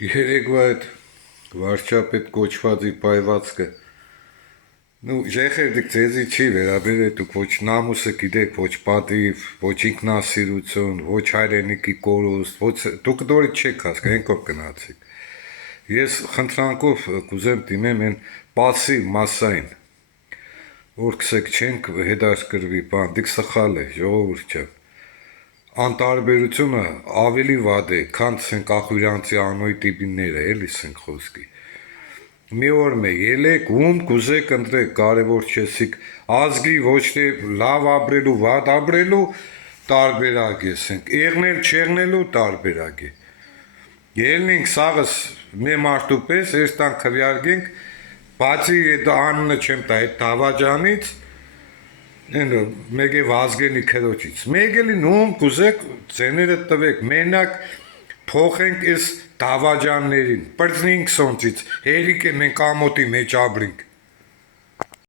Երեկվա այդ վարչապետ կոչվածի պայվածքը ժեխեր դիք ձեզի չի վերաբերել, դուք ոչ նամուսը գիտեք, ոչ պատիվ, ոչ ինքնասիրություն, ոչ հայրենիքի կորուստ, ոչ դուք դորից չեք հասկա, ենքով գնացիք։ Ես խնդրանքով կուզեմ դիմեմ այն պասիվ մասային, որ կսեք չենք հետաքրքրվի բան, դիք սխալ է, ժողովուրդ ջան։ Անտարբերությունը ավելի վատ է, քան ցենք ախուրյանցի անոյ տիպինները, էլի ցենք խոսքի։ Մի օր մե ելեք, ում կուզեք ընտրեք, կարևոր չեսիք, ազգի ոչ թե լավ ապրելու, վատ ապրելու տարբերակ է ցենք, եղնել չեղնելու տարբերակ է։ Ելնենք սաղս մի մարդու պես, այս տան քվյարկենք, բացի այդ անունը չեմ տա, այդ Դավաճանից, մեկ է Վազգենի քրոջից, մեկ էլի նույն կուզեք ձեները տվեք, մենակ փոխենք այս Դավաճաններին, պրծնինք սոնցից, հերիք է մենք ամոտի մեջ ապրենք։